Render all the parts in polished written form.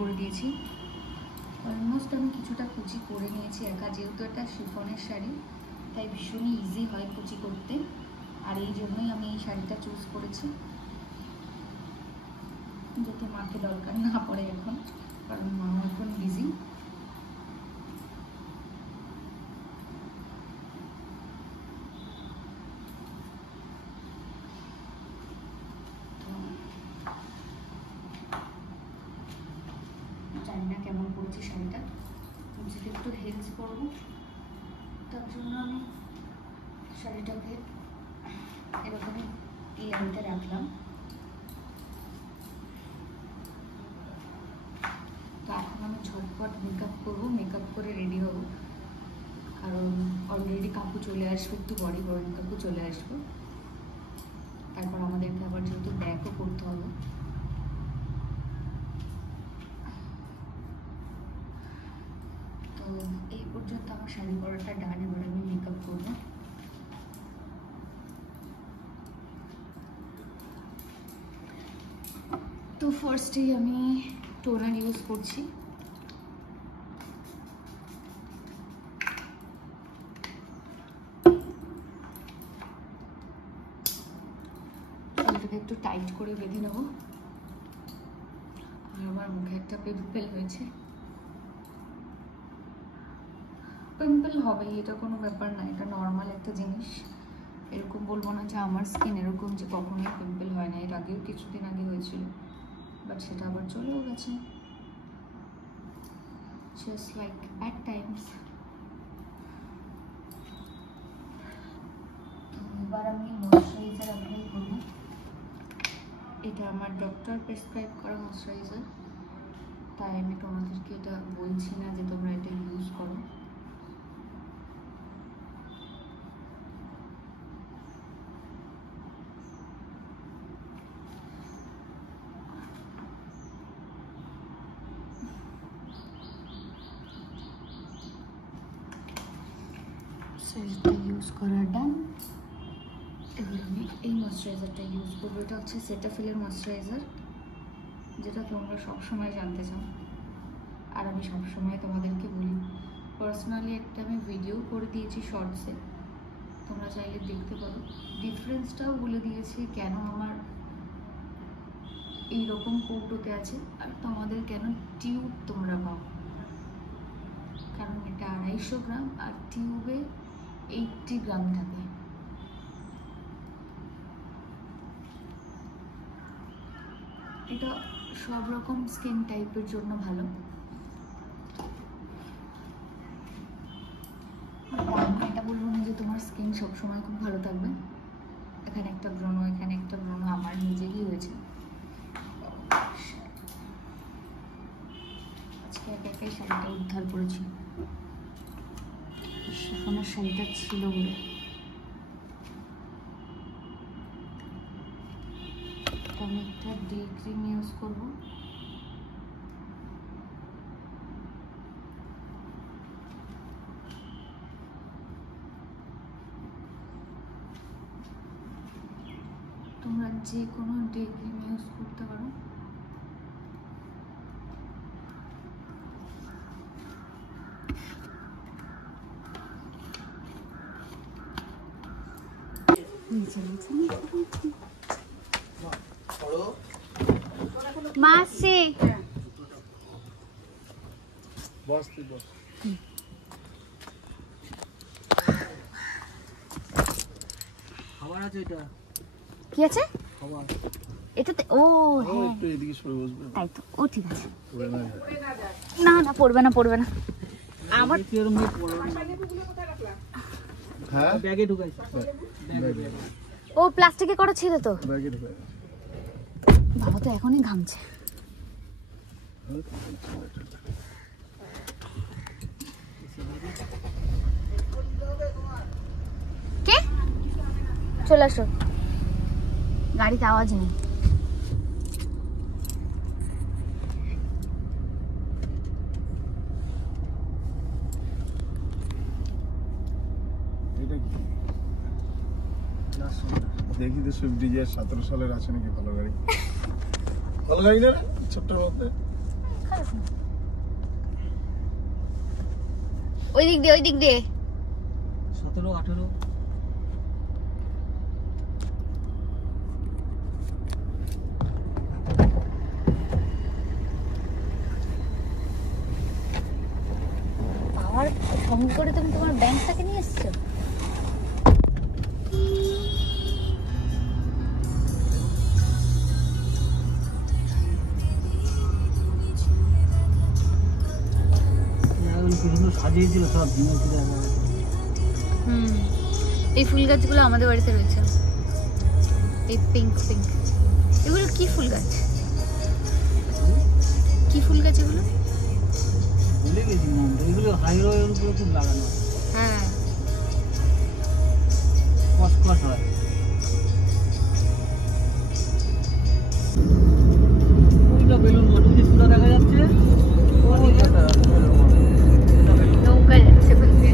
করে দিয়েছি। অলমোস্ট আমি কিছুটা কুচি করে নিয়েছি একা, যেহেতু এটা শিফনের শাড়ি তাই ভীষণই ইজি হয় কুচি করতে, আর এই জন্যই আমি এই শাড়িটা চুজ করেছি, যাতে মাকে দরকার না পড়ে এখন, কারণ মা এখন বিজি। জানি না কেমন পড়েছে শাড়িটা, যেটা একটু হেলস করবো তার জন্য আমি শাড়িটাকে এরকমই এই লাইনটা রাখলাম। তো এখন আমি ঝটপট মেকআপ করবো, মেকআপ করে রেডি হবো, কারণ অলরেডি কাকু চলে আসবে, একটু বডি বরণ কাকু চলে আসবে, তারপর আমাদেরকে আবার যেহেতু ব্যাকও করতে হবে। তো এই পর্যন্ত আমার শাড়ি পরাটা ডান, এবার আমি মেকআপ করবো। তো ফার্স্টেই আমি টোনার ইউজ করছি। এটাকে একটু টাইট করে বেঁধে নেবো। আর আমার মুখে একটা পিম্পল হয়েছে, পিম্পল হবেই, এটা কোনো ব্যাপার না, এটা নর্মাল একটা জিনিস। এরকম বলবো না যে আমার স্কিন এরকম যে কখনোই পিম্পল হয় না, এর আগেও কিছুদিন আগে হয়েছিল, বাট সেটা আবার চলেও গেছে, জাস্ট লাইক ব্যাড টাইমস। এবার আমি ময়শ্চারাইজার অ্যাপ্লাই করব। এটা আমার ডক্টর প্রেসক্রাইব করা ময়শ্চারাইজার, তাই আমি তোমাদেরকে এটা বলছি না যে তোমরা এটা ইউজ করো। এটা ইউজ করা ডান। এবার আমি এই ময়শ্চারাইজারটা ইউজ করবো। এটা হচ্ছে সেটাফিলের ময়শ্চারাইজার, যেটা তোমরা সবসময় জানতে চাও, আর আমি সবসময় তোমাদেরকে বলি। পার্সোনালি একটা আমি ভিডিও করে দিয়েছি শর্টসে, তোমরা চাইলে দেখতে পারো, ডিফারেন্সটাও বলে দিয়েছি কেন আমার এইরকম কৌটোতে আছে আর তোমাদের কেন টিউব তোমরা পাও। কারণ এটা 250 গ্রাম আর টিউবে 80 গ্রাম থাকে। এটা সব রকম স্কিন টাইপের জন্য ভালো। এটা বলবো না যে তোমার স্কিন সবসময় খুব ভালো থাকবে। এখানে একটা ব্রণ, এখানে একটা ব্রণ আমার নিজেরই হয়েছে। আজকে একা একাই শাড়িটা উদ্ধার করেছি, শিফনের শাড়িটা ছিল বলে। আমি একটা ডে ক্রিম ইউজ করবো। তোমরা যে কোনো ডে ক্রিম ইউজ করতে পারো। মাসি বস তুই বস। খাবার আছে, এটা কি আছে? খাবার এটাতে। ও হ্যাঁ, একটু এদিকে সরে বসবে, তাই তো। ও ঠিক আছে, না না পড়বে না, পড়বে না। আমার কি এর মধ্যে পড়বে না? হ্যাঁ ব্যাগে ঢুকাইছি। ও প্লাস্টিকে করা ছিল তো, ব্যাগে ঢুকাই। বাবা তো এখনই ঘামছে। কে চলে আসো, গাড়িতে আওয়াজ নেই। দেখি তো সুইফট ডিজায়ার 17 সালের আছে নাকি, ভালো গাড়ি। ভালো গাড়ি না ছোট্টর মধ্যে। ওই দিক দিয়ে 17-18 পাওয়ার সঙ্গে করে তুমি তোমার ব্যাংকটাকে নিয়ে এসছো। সাজিয়েছিল সব এই ফুল গাছগুলো আমাদের বাড়িতে রয়েছে, এই পিঙ্ক এগুলো কি ফুল গাছ? কি ফুল গাছ এগুলো? ভুলে গেছি নামটা। এগুলো হাইওয়ের উপরে খুব লাগানো। হ্যাঁ, কসকস হয়। ওইটা বেলুন মঠ, ওই যে সুরা দেখা যাচ্ছে, নৌকা যাচ্ছে ফুল দিয়ে।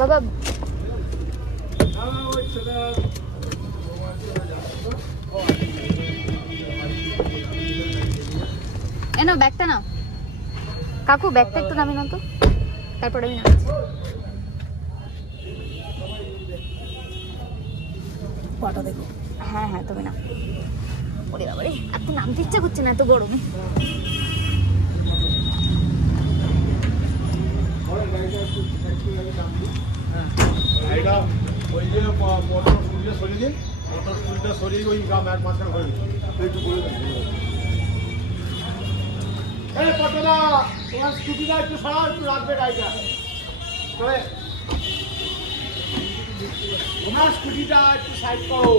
বাবা এনো ব্যাগটা নাও, কাকু ব্যাগটা একটু নামিয়ে নাও তো, তারপরে আমি নামাচ্ছি। পাটা দেখো। হ্যাঁ হ্যাঁ তুমি নাও। ওরে বাবারে, এত নামতে ইচ্ছা করছে না এত গরমে। এটা ওই যে মোটর স্কুলটা সরিয়ে দিন, মোটর স্কুলটা সরিয়ে ওই ম্যাট মাঝখানে করে দিন একটু বলে দিন। এই পটলা তোমার স্কুটিটা একটু সরাও, একটু রাখবে গাড়িটা চলে, তোমার স্কুটিটা একটু সাইড করো,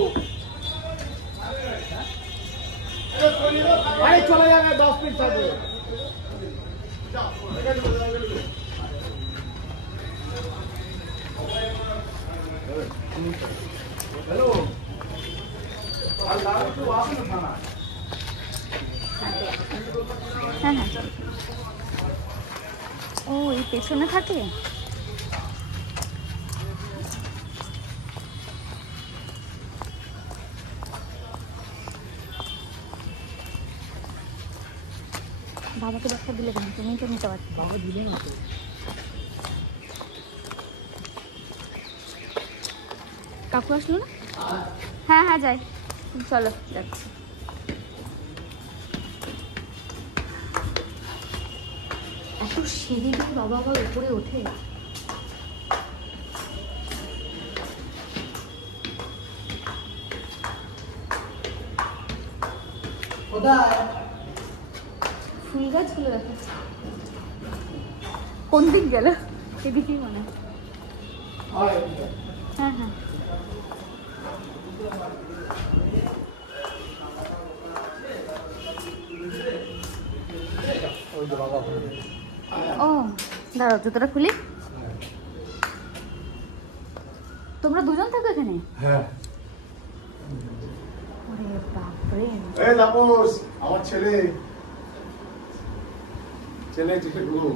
গাড়ি চলে যাবে 10 মিনিট থাকবে। হ্যালো, আর লাল একটু আসুন না। হ্যাঁ হ্যাঁ, ও এই পেছনে থাকে। বাবাকে ব্যাগটা দিলে কেন? তুমিই তো নিতে পারছো। বাবা দিলে না তো। কাকু আসলো না? হ্যাঁ হ্যাঁ যাই, চলো যাচ্ছি। এত সিঁড়ি দিয়ে বাবা আবার উপরে ওঠে। ফুল গাছগুলো দেখো কোন দিক গেল, এদিকেই মনে হয়। হ্যাঁ হ্যাঁ, ও দাঁড়াও জুতোটা খুলি। তোমরা দুজন থাকো এখানে? হ্যাঁ। ওরে বাপরে, এই তাপস, আমার ছেলে গুরু।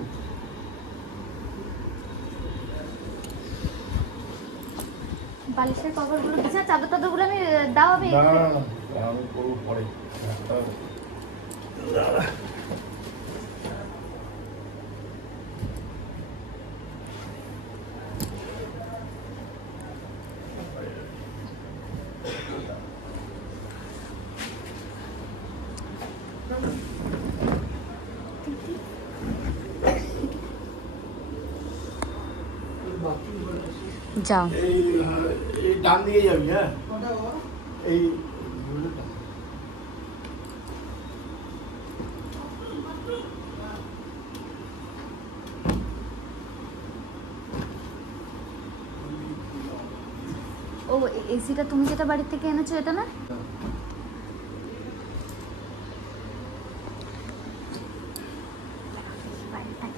বালিশের কভার গুলো বিছানা চাদর টাদর গুলো আমি দাও, আমি আমি করবো পরে। যাও। এই ডান দিকে যাবি, হ্যাঁ এই ও এসিটা তুমি যেটা বাড়ির থেকে এনেছো এটা না?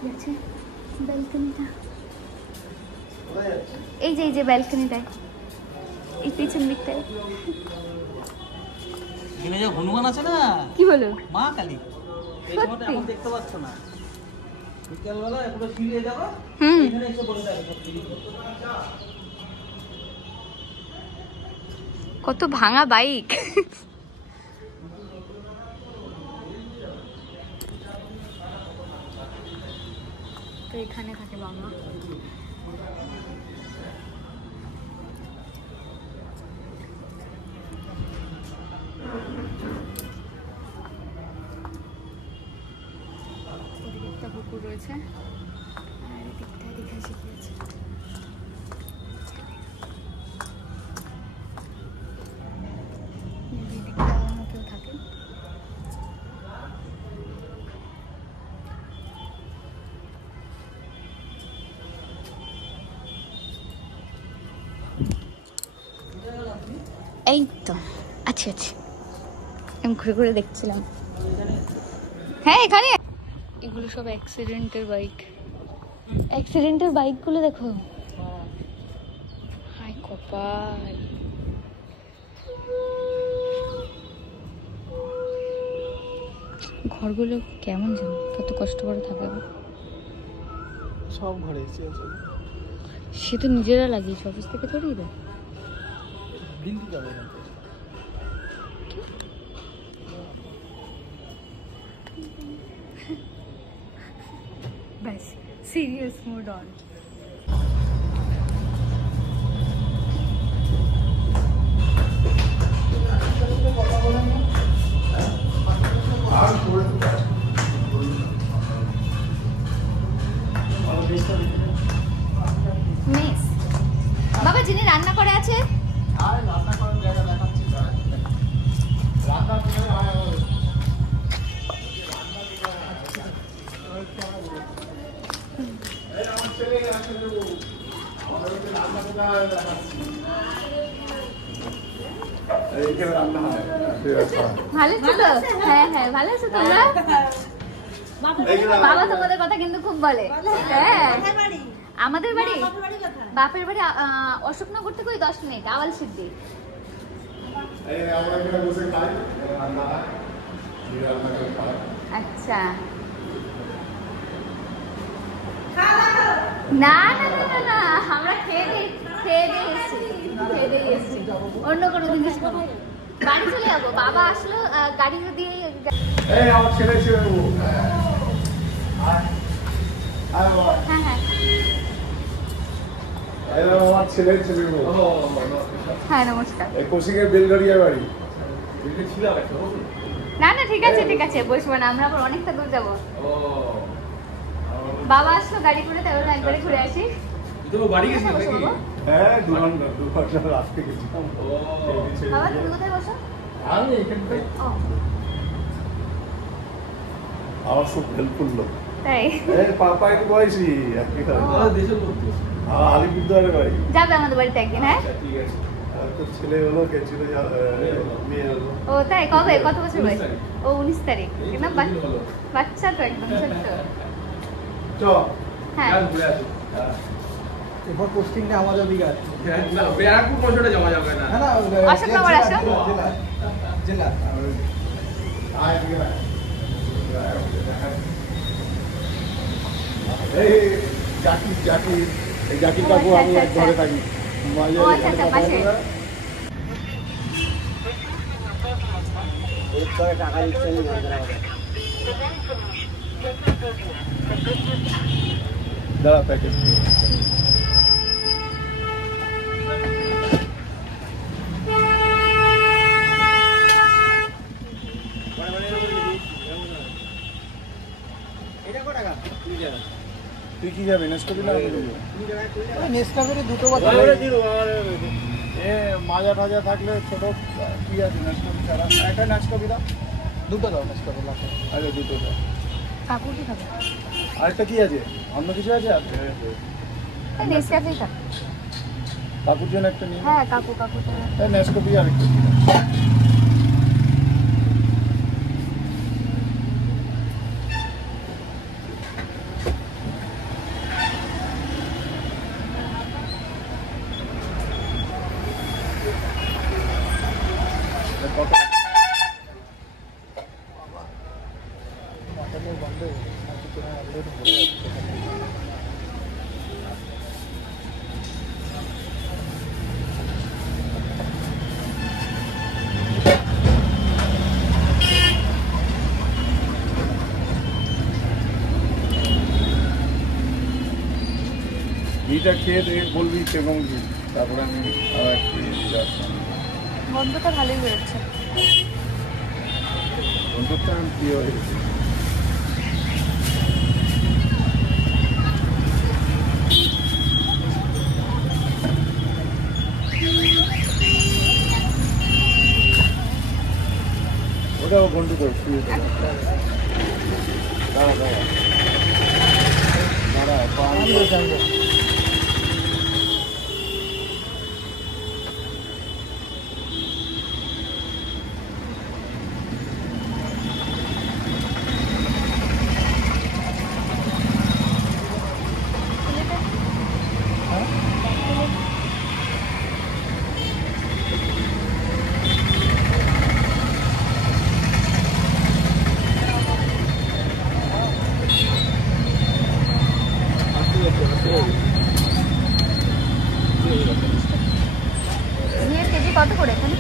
গেছে ব্যালকনিটা, এই যে ব্যালকনিটায়, এই পিছন দিকটায়। এখানে যে হনুমান আছে না, কি বলো? মা কালী, এই সময়টা এখন দেখতে পাচ্ছ না, বিকালবেলা পুরো ফিরে যাবো, এখানে এসে বসে থাকবে। কত ভাঙা বাইক। তো এখানে থাকে বাবা। ওদিকে একটা পুকুর রয়েছে আর এদিকটায় দীঘা শিখিয়েছে। এদিকটা অন্য কেউ থাকে। এই তো আছি আছি, আমি ঘুরে ঘুরে দেখছিলাম। হ্যাঁ এখানে এগুলো সব অ্যাক্সিডেন্টের বাইক, অ্যাক্সিডেন্টের বাইকগুলো দেখো। হাই কপাল, ঘরগুলো কেমন যেন কত কষ্ট করে থাকে। সব ঘরে এসে সে তো নিজেরা লাগিয়েছে, অফিস থেকে ধরিয়ে দেয়। দিল্লি যাবে না ব্যাস সিরিয়াস মোড অন। মিস বাবা যিনি রান্না করে আছে, ভালো আছো তো? হ্যাঁ হ্যাঁ ভালো আছো তোমরা? বাবা তোমাদের কথা কিন্তু খুব বলে। হ্যাঁ আমাদের বাড়ি, বাপের বাড়ি অশোকনগর থেকে ওই 10 মিনিট, আওয়াল সিদ্ধি। আচ্ছা না না না না, আমরা খেয়ে দিয়ে এসেছি, অন্য কোনো জিনিস খাবো। বাড়ি চলে যাবো, বাবা আসলো গাড়ি দিয়ে। আমার ছেলে ছিল হ্যাঁ হ্যাঁ আমার ছেলে ছেলে হ্যাঁ নমস্কার। কৌশিকের বেলগাড়িয়া বাড়ি। না না ঠিক আছে ঠিক আছে, বসবো না, আমরা আবার অনেকটা দূর যাবো। বাবা আসলো গাড়ি করে, তাই বললাম একবারে ঘুরে আসি। হ্যাঁ 2 ঘন্টা রাস্তা গেছিলাম। বাবা তুমি কোথায় বসো? আমি এখানটায় আমার খুব হেল্পফুল লোক। তাই পাপা একটু বয়সী একই আলিপুরদুয়ারের বাড়ি। যাবে আমাদের বাড়িতে একদিন। হ্যাঁ তোর ছেলে হলো, গেছিল মেয়ে হলো। ও তাই, কবে, কত বছর বয়স? ও 19 তারিখ। একদম বাচ্চা তো, একদম ছোট্ট। হ্যাঁ এরপর পোস্টিংটা আমাদের দিকে আছে। ব্যারাকপুর পৌঁছাটা যাওয়া যাবে না। অশোকনগর আসো। জেলা এই জাকির কাকু আমি ঘরে থাকি। ও আচ্ছা আচ্ছা পাশে। টাকা দিচ্ছে দাঁড়া প্যাকেজ তুই কি যাবি নেস্কোপি না? নেস্কাফের দুটো মাজা টাজা থাকলে ছোট কি আছে নেস্কোপি ছাড়া? একটা নেস্কোপি দাও, দুটো দাও নেস্কাফে লাখে। আরে দুটো দাও। কাকু কি খাবে? আরেকটা কি আছে? অন্য কিছু আছে? নেসক্যাফে খাবে। কাকুর জন্য একটা নিয়ে। হ্যাঁ কাকু কাকু তো নেস্কোপি আরেকটা। এইটা খেয়ে দেখে বলবি কেমন কি, তারপরে আমি আবার গন্ধটা ভালোই বেরোচ্ছে। বন্ধুটা আমি প্রিয় হয়েছে। ওটাও বন্ধু করে শুয়ে দাঁড়া দাঁড়া দাঁড়া ঘিয়ের কেজি কত করে এখানে?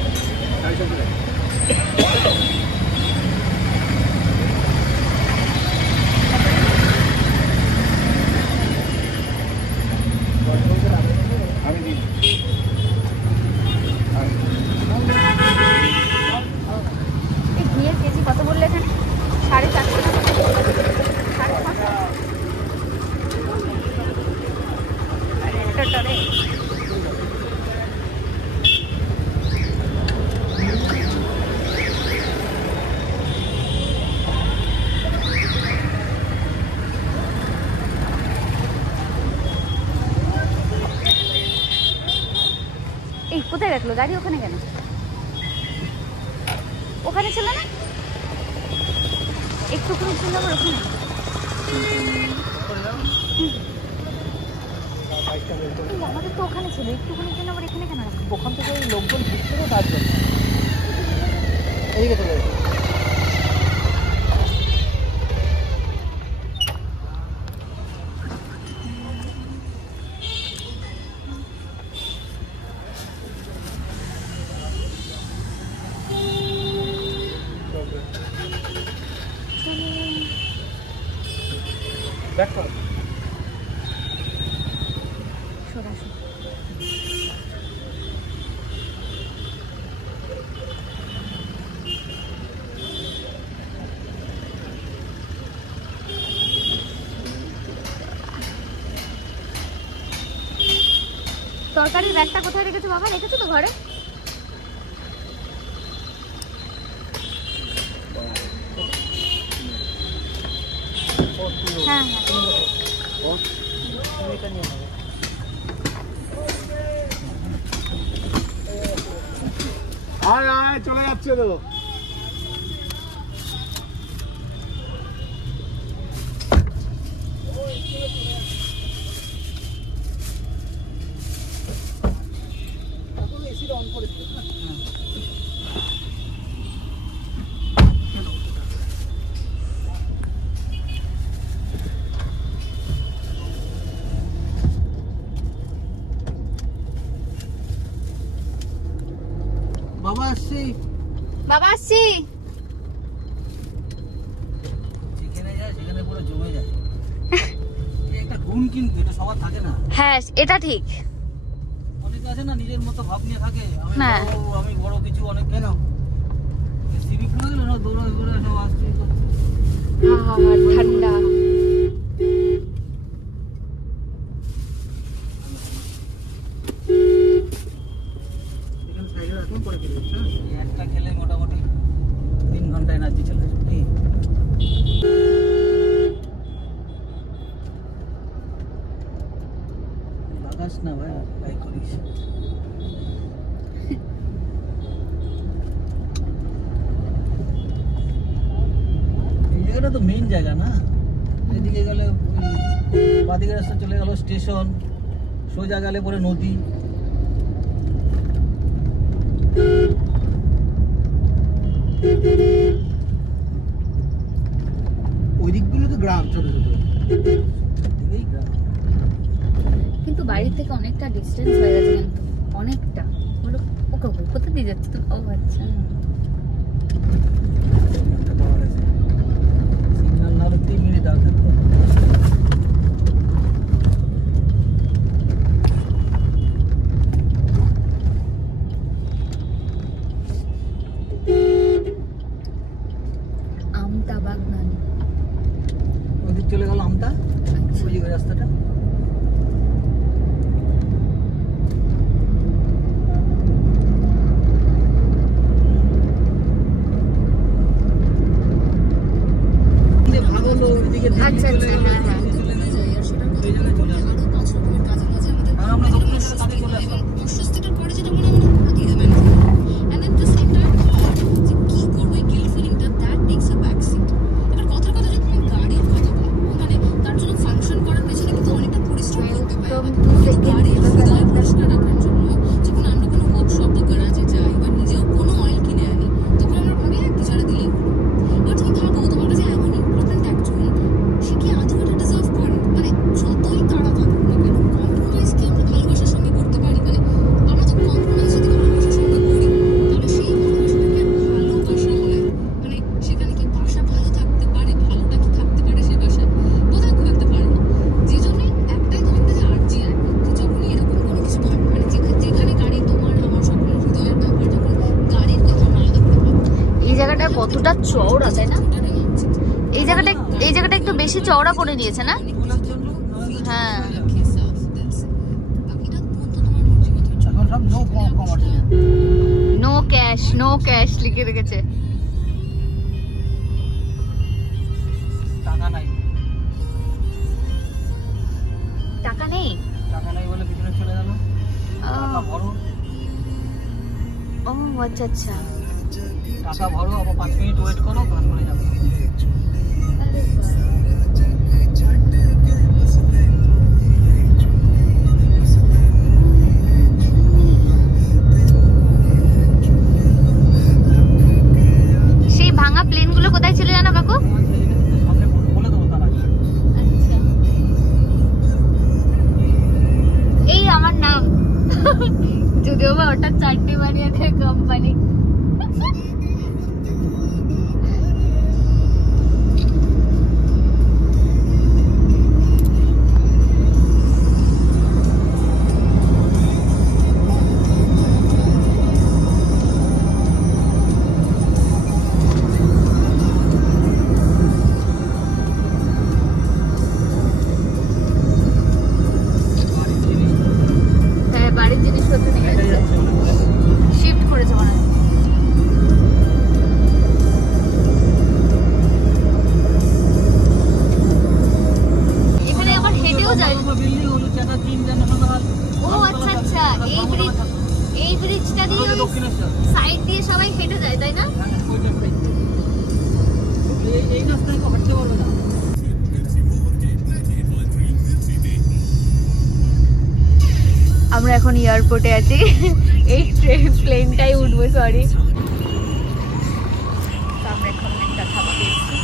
আমি দিই এই ঘিয়ের কেজি কত বললে এখানে? 450 টাকা। 550 রে। এই কোথায় রাখলো গাড়ি? ওখানে কেন? ওখানে ছিল না? একটুখানি ছিল আবার ওখানে। আমাদের তো ওখানে ছিল, একটুখানি জন্য আবার এখানে কেন রাখলো? ওখান থেকে ওই লোকজন ঢুকছিল তার জন্য এইদিকে চলে গেছে। ব্যাক কর। সরাসরি তরকারির ব্যাগটা কোথায় রেখেছো বাবা? রেখেছো তো ঘরে? হ্যাঁ হ্যাঁ আয় আয় চলে যাচ্ছে তো। বাবা আসছি। বাবা আসছি। যেখানে যায় সেখানে পুরো জমে যায়। একটা গুণ কিন্তু এটা সবার থাকে না। হ্যাঁ এটা ঠিক। অনেকে আছে না নিজের মতো ভাব নিয়ে থাকে, হ্যাঁ। আমি বড় কিছু অনেক কেন সিবি খুলে দিল না, দৌড়ে দৌড়ে সব আসছে। ঠান্ডা এখানে সাইডে রাখুন পরে খেলে দিচ্ছি। একটা খেলে মোটামুটি 3 ঘন্টা এনার্জি চলে আসবে। ঠিক লাগাস না ভাই, লাইক করিস। এই জায়গাটা তো মেইন জায়গা না, এদিকে গেলে বাদিকে রাস্তা চলে গেল স্টেশন, সোজা গেলে পরে নদী। ওই দিকগুলো তো গ্রাম ছোট ছোট। বাড়ি থেকে অনেকটা ডিস্টেন্স হয়ে গেছে কিন্তু অনেকটা। বলো ওকে কোথায় দিয়ে যাচ্ছে তুমি? ও আচ্ছা সিগন্যাল না হলে 3 মিনিট দাঁড় থাকতে হবে। আমতা বাগনান ওদিক চলে গেল আমতা, ওই যে রাস্তাটা। ভাগলো ওইদিকে আচ্ছা আচ্ছা হ্যাঁ হ্যাঁ ওই জায়গায় চলে আসলো। আর আমরা দক্ষিণেশ্বর কাজে চলে আসলাম। অস্বস্তিটার পরে যেটা মনে হয় পুরো দিয়ে দেবেন and then this entire thought যে কি করবো এই guilt feelingটা that takes a back seat। এবার কথার কথা যদি তুমি গাড়ির কথা ভাবো মানে তার জন্য ফাংশন করার পেছনে কিন্তু অনেকটা পরিশ্রম করতে হয়। গাড়ির হৃদয় পরিষ্কার রাখার জন্য যখন আমরা কোনো ওয়ার্কশপ বা গ্যারাজে যাই বা নিজেও কোনো অয়েল কিনে আনি তখন আমরা ভাবি একটু ঝাড়া দিলেই হলো। এবার তুমি ভাবো তোমার কাছে এমন ইম্পর্টেন্ট একজন, সে কি আদৌ এটা ডিজার্ভ করে? মানে যতই তাড়া থাকুক না কেন কম্প্রোমাইজ কি আমরা ভালোবাসার সঙ্গে করতে পারি? মানে আমরা তো কম্প্রোমাইজ যদি ভালোবাসার সঙ্গে করি তাহলে সেই ভালোবাসাটাকে ভালোবাসা হয় মানে সেখানে কি বাসা ভালো থাকতে পারে? ভালোটা কি থাকতে পারে সে বাসায়? বোধহয় খুব একটা পারে না। যে জন্যই একটাই তোমার কাছে আর্জি আর কি, যে যখনই এরকম কোনো কিছু ভাবি মানে যেখানে গাড়ি তোমার আমার সকলের হৃদয়ের ব্যাপার, যখন গাড়ির কথা আমরা আলাদা করে ভাবি। এই জায়গাটা কতটা চওড়া তাই না? এই জায়গাটা একটু বেশি চওড়া করে দিয়েছে না? হ্যাঁ এখন সব নো কমার্স, নো ক্যাশ লিখে রেখেছে। টাকা নাই। টাকা নেই? টাকা নাই বলে পিছনে চলে গেল। টাকা ভরো, ও আচ্ছা আচ্ছা। টাকা ভরো, আবার 5 মিনিট ওয়েট করো, তারপরে যাবে। আরে বাহ। সেই ভাঙা প্লেনগুলো কোথায় ছিল জানো কাকু? সামনে বলে দেবো তার আগে। আচ্ছা এই আমার নাম যদিও বা ওটা চারটে বানিয়েছে কোম্পানি। হ্যাঁ বাড়ির জিনিসপত্র নিয়ে এটাই যাচ্ছে, যাচ্ছে বলে বলে দেবো। শিফট করেছে মনে হয়। এখানে আবার হেঁটেও যায়। বিল্ডিং হলো চ্যাটার্জি ইন্টারন্যাশনাল। ও আচ্ছা আচ্ছা, এই ব্রিজটা দিয়ে ওই দক্ষিণেশ্বর সাইড দিয়ে সবাই হেঁটে যায় তাই না? এই রাস্তায় তো হাঁটতে পারবে না। আমরা এখন এয়ারপোর্টে আছি, এই প্লেনটাই উঠবো, সরি। আমরা এখন একটা খাবার পেয়েছি।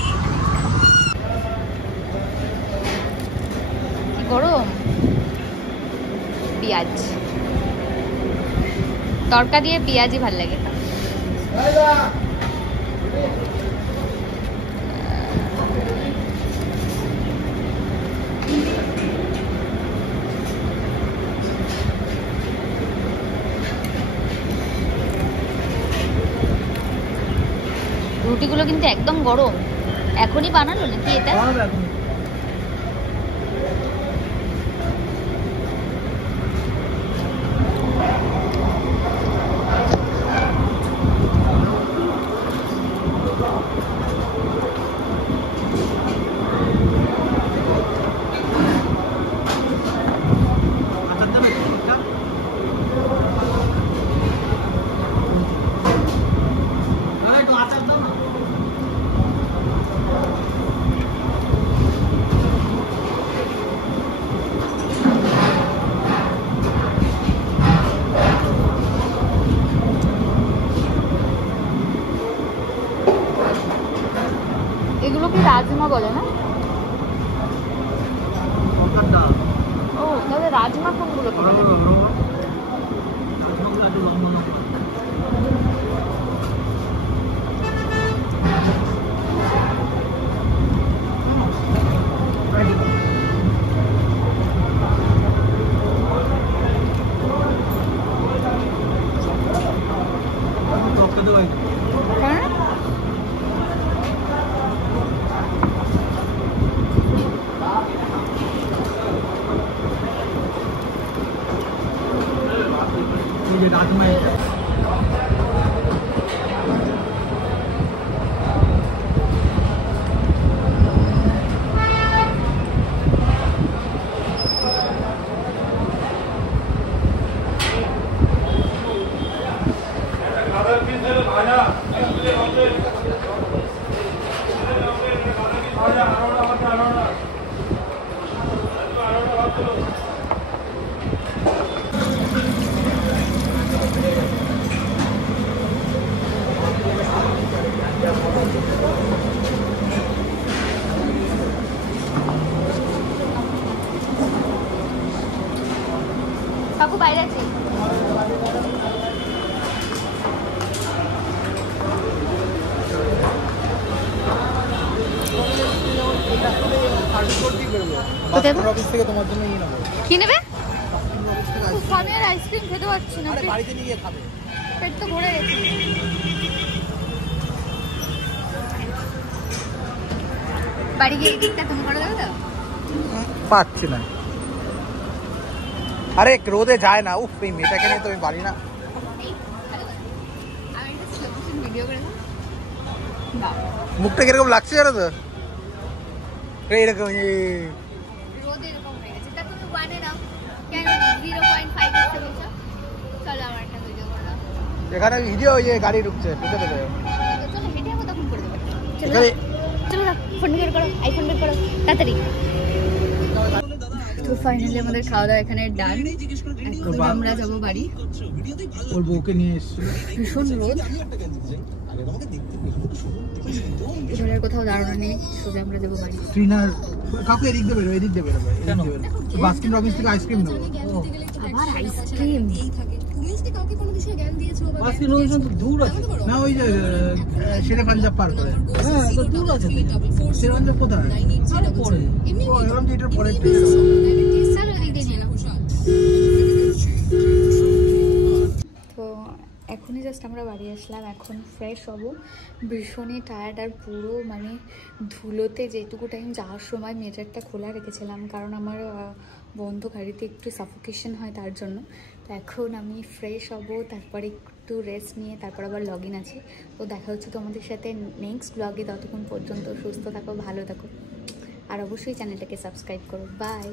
কি গরম! পেঁয়াজ তড়কা দিয়ে পেঁয়াজই ভাল লাগে। রুটিগুলো কিন্তু একদম গরম। এখনই বানালো নাকি এটা? এগুলোকে রাজমা বলে না? ও তাহলে রাজমা কোনগুলো খাবে? কাকু বাইরে আছে। কি নেবে? আমি আর আইসক্রিম খেতে পারছি না, বাড়িতে নিয়ে গিয়ে খাবে, পেট তো ভরে গেছে। বাড়ি গিয়ে এই দিকটা তুমি করে দেবে তো? পাচ্ছি না। আরে রোদে যায় না, উফ এই মেয়েটাকে নিয়ে তো আমি পারি না। আমি একটা স্লো মোশন ভিডিও করে দাও। মুখটা কিরকম লাগছে জানো তো? এইরকম রোদ এরকম হয়ে গেছে। তা তুমি 1 এ নাও, কেন 0.5 এর বলছো? চলো আমার একটা ভিডিও করে দাও। এখানে ভিডিও ওই যে গাড়ি ঢুকছে ঢুকে দেবে। চলো হেঁটে যাবো, তখন করে দেবো। চলো এখানে চলো ফোন বের করো, আইফোন বের করো তাড়াতাড়ি। তো ফাইনালি আমাদের খাওয়া দাওয়া এখানে ডান। এখন আমরা যাবো বাড়ি। ওর বউকে নিয়ে এসেছিল। ভীষণ রোদ, এবারে আর কোথাও দাঁড়ানো নেই, সোজা আমরা যাবো বাড়ি। ট্রেনার কাকু এদিক দেবে, এদিক দেবে, বাস্কিন রবিন্স থেকে আইসক্রিম নেবো। আবার আইসক্রিম? বাস্কিন রবিন্স তো দূর আছে না, ওই যে শেরে পাঞ্জাব পার করে। হ্যাঁ তো দূর আছে। শেরে পাঞ্জাব কোথায়? পরে এরকম যে এটার পরে তো এখনই জাস্ট আমরা বাড়ি আসলাম, এখন ফ্রেশ হব। ভীষণই টায়ার্ড, আর পুরো মানে ধুলোতে যেটুকু টাইম যাওয়ার সময় মিটারটা খোলা রেখেছিলাম, কারণ আমার বন্ধ গাড়িতে একটু সাফোকেশন হয় তার জন্য। তো এখন আমি ফ্রেশ হব, তারপরে একটু রেস্ট নিয়ে তারপর আবার লগ ইন আছে। তো দেখা হচ্ছে তোমাদের সাথে নেক্সট ব্লগে। ততক্ষণ পর্যন্ত সুস্থ থাকো, ভালো থাকো, আর অবশ্যই চ্যানেলটাকে সাবস্ক্রাইব করো। বাই।